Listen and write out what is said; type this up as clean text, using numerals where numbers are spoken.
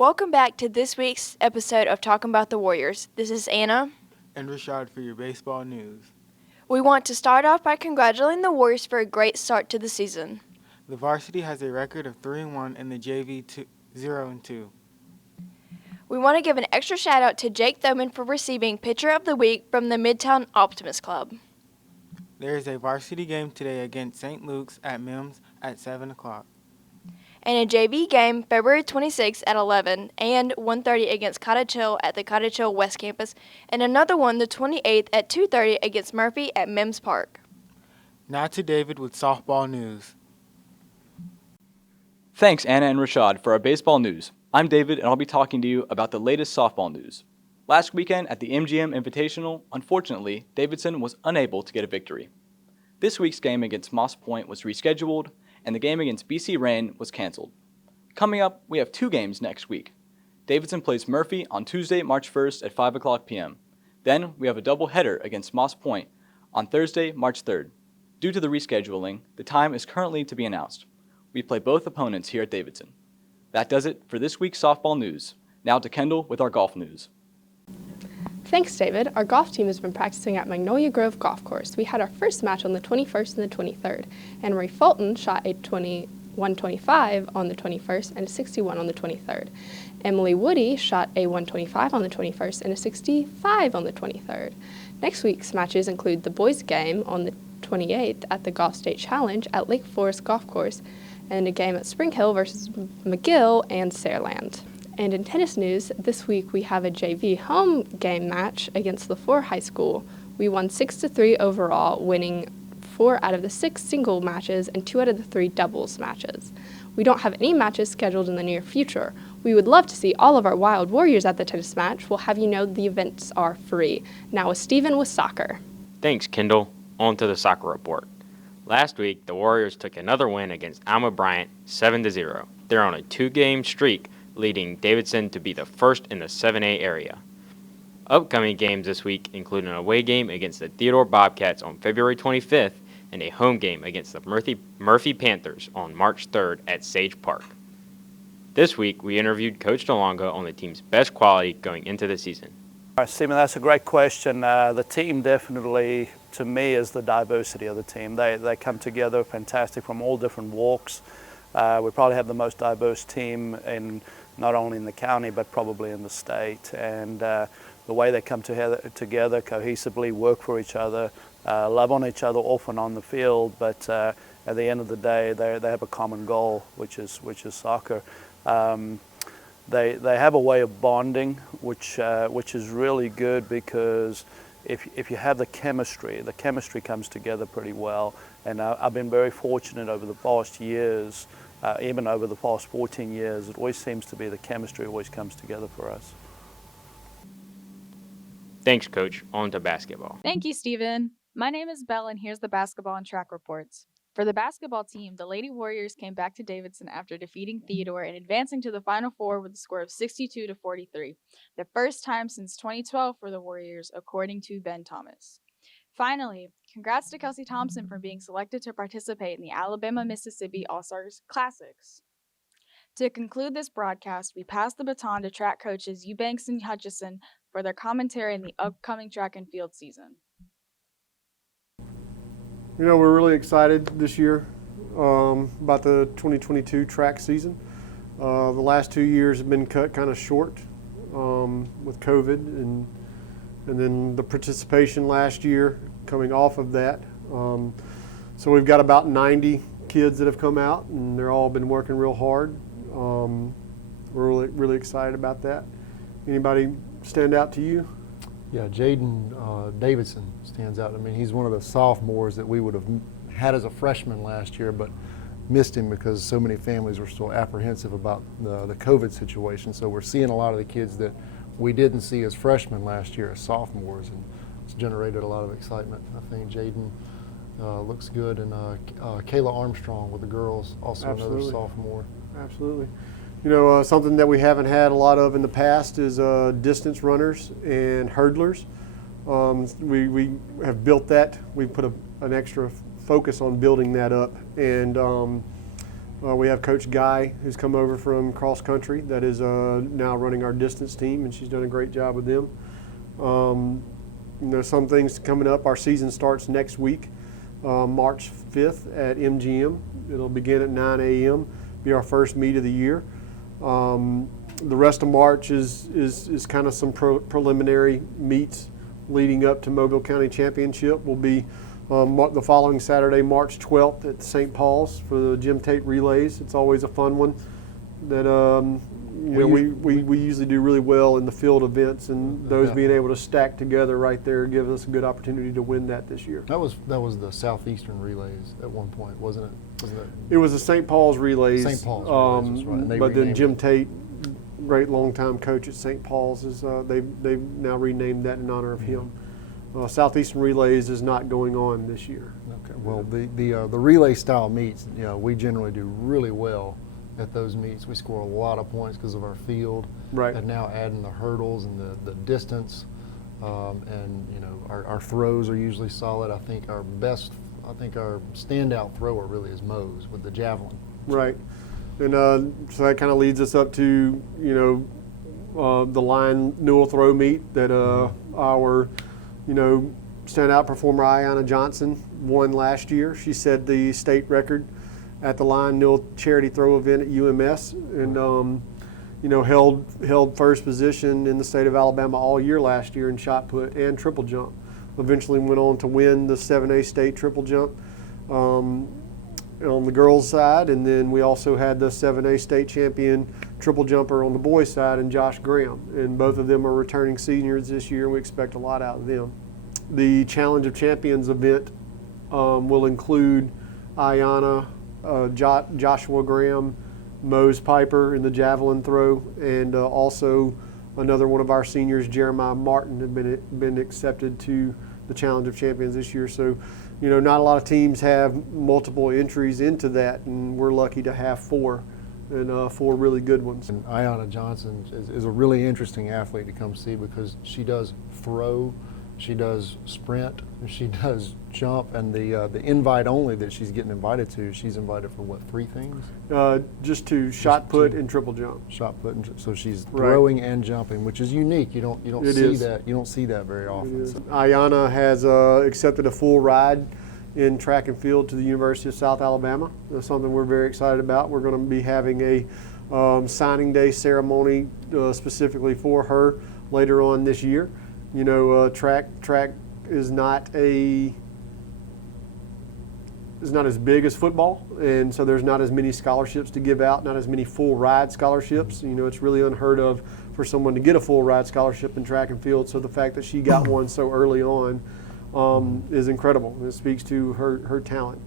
Welcome back to this week's episode of Talking About the Warriors. This is Anna. And Rashad for your baseball news. We want to start off by congratulating the Warriors for a great start to the season. The varsity has a record of 3-1 and the JV 0-2. We want to give an extra shout out to Jake Thoman for receiving Pitcher of the Week from the Midtown Optimist Club. There is a varsity game today against St. Luke's at Mims at 7 o'clock. And a JV game February 26th at 11 and 1:30 against Cottage Hill at the Cottage Hill West Campus, and another one the 28th at 2:30 against Murphy at Mims Park. Now to David with softball news. Thanks, Anna and Rashad, for our baseball news. I'm David, and I'll be talking to you about the latest softball news. Last weekend at the MGM Invitational, unfortunately, Davidson was unable to get a victory. This week's game against Moss Point was rescheduled, and the game against BC Rain was canceled. Coming up, we have two games next week. Davidson plays Murphy on Tuesday, March 1st at 5 o'clock p.m. Then we have a doubleheader against Moss Point on Thursday, March 3rd. Due to the rescheduling, the time is currently to be announced. We play both opponents here at Davidson. That does it for this week's softball news. Now to Kendall with our golf news. Thanks, David. Our golf team has been practicing at Magnolia Grove Golf Course. We had our first match on the 21st and the 23rd. Anne Marie Fulton shot a 125 on the 21st and a 61 on the 23rd. Emily Woody shot a 125 on the 21st and a 65 on the 23rd. Next week's matches include the boys' game on the 28th at the Golf State Challenge at Lake Forest Golf Course, and a game at Spring Hill versus McGill and Sareland. And in tennis news, this week we have a JV home game match against LaFleur High School. We won 6-3 overall, winning 4 out of the 6 single matches and 2 out of the 3 doubles matches. We don't have any matches scheduled in the near future. We would love to see all of our Wild Warriors at the tennis match. We'll have you know the events are free. Now with Stephen with soccer. Thanks, Kendall. On to the soccer report. Last week, the Warriors took another win against Alma Bryant 7-0. They're on a 2-game streak, leading Davidson to be the first in the 7A area. Upcoming games this week include an away game against the Theodore Bobcats on February 25th and a home game against the Murphy Panthers on March 3rd at Sage Park. This week, we interviewed Coach DeLongo on the team's best quality going into the season. All right, Stephen, that's a great question. The team definitely, to me, is the diversity of the team. They come together fantastic from all different walks. We probably have the most diverse team in not only in the county but probably in the state. And the way they come together cohesively, work for each other, love on each other off and on the field. But at the end of the day, they have a common goal, which is soccer. They have a way of bonding, which is really good because if you have the chemistry comes together pretty well. And I've been very fortunate over the past years, even over the past 14 years, it always seems to be the chemistry always comes together for us. Thanks, Coach. On to basketball. Thank you, Stephen. My name is Belle, and here's the basketball and track reports. For the basketball team, the Lady Warriors came back to Davidson after defeating Theodore and advancing to the Final Four with a score of 62-43, the first time since 2012 for the Warriors, according to Ben Thomas. Finally, congrats to Kelsey Thompson for being selected to participate in the Alabama-Mississippi All-Stars Classics. To conclude this broadcast, we pass the baton to track coaches Eubanks and Hutchison for their commentary in the upcoming track and field season. You know, we're really excited this year about the 2022 track season. The last 2 years have been cut kind of short with COVID and then the participation last year coming off of that. So we've got about 90 kids that have come out and they're all been working real hard. We're really excited about that. Anybody stand out to you? Yeah, Jaden Davidson stands out. I mean, he's one of the sophomores that we would have had as a freshman last year, but missed him because so many families were still apprehensive about the COVID situation. So we're seeing a lot of the kids that we didn't see as freshmen last year as sophomores, and it's generated a lot of excitement. I think Jaden looks good, and Kayla Armstrong with the girls, also Absolutely. Another sophomore. Absolutely. You know, something that we haven't had a lot of in the past is distance runners and hurdlers. We have built that. We put an extra focus on building that up, and We have Coach Guy, who's come over from cross country, that is now running our distance team, and she's done a great job with them. Some things coming up. Our season starts next week, March 5th at MGM. It'll begin at 9 a.m., be our first meet of the year. The rest of March is kind of some preliminary meets leading up to Mobile County Championship. Will be the following Saturday, March 12th at St. Paul's for the Jim Tate Relays. It's always a fun one. That we usually do really well in the field events, and those being able to stack together right there gives us a good opportunity to win that this year. That was the Southeastern Relays at one point, wasn't it? It was the St. Paul's Relays. St. Paul's Relays, that's right. But then Jim Tate, great longtime coach at St. Paul's, they've now renamed that in honor of him. Southeastern Relays is not going on this year. Okay. Well, the relay style meets, we generally do really well at those meets. We score a lot of points because of our field. Right. And now adding the hurdles and the distance, and our throws are usually solid. I think our standout thrower really is Mose with the javelin. Right. And so that kind of leads us up to the line Newell throw meet that our standout performer Ayanna Johnson won last year. She set the state record at the line Newell charity throw event at UMS, and held first position in the state of Alabama all year last year in shot put and triple jump. Eventually went on to win the 7A state triple jump on the girls' side, and then we also had the 7A state champion triple jumper on the boys' side, and Josh Graham, and both of them are returning seniors this year, and we expect a lot out of them. The Challenge of Champions event will include Ayanna, Joshua Graham, Mose Piper in the javelin throw, and also another one of our seniors, Jeremiah Martin, have been accepted to the Challenge of Champions this year. So, not a lot of teams have multiple entries into that, and we're lucky to have four, and four really good ones. And Ayanna Johnson is a really interesting athlete to come see because she does throw, she does sprint, she does jump, and the invite only that she's getting invited to, she's invited for what, 3 things? Just two: shot put and triple jump. Shot put, so she's throwing and jumping, which is unique. You don't see that. You don't see that very often. So. Ayanna has accepted a full ride in track and field to the University of South Alabama. That's something we're very excited about. We're going to be having a signing day ceremony specifically for her later on this year. Track is not as big as football, and so there's not as many scholarships to give out, not as many full ride scholarships. It's really unheard of for someone to get a full ride scholarship in track and field. So the fact that she got one so early on is incredible. It speaks to her talent.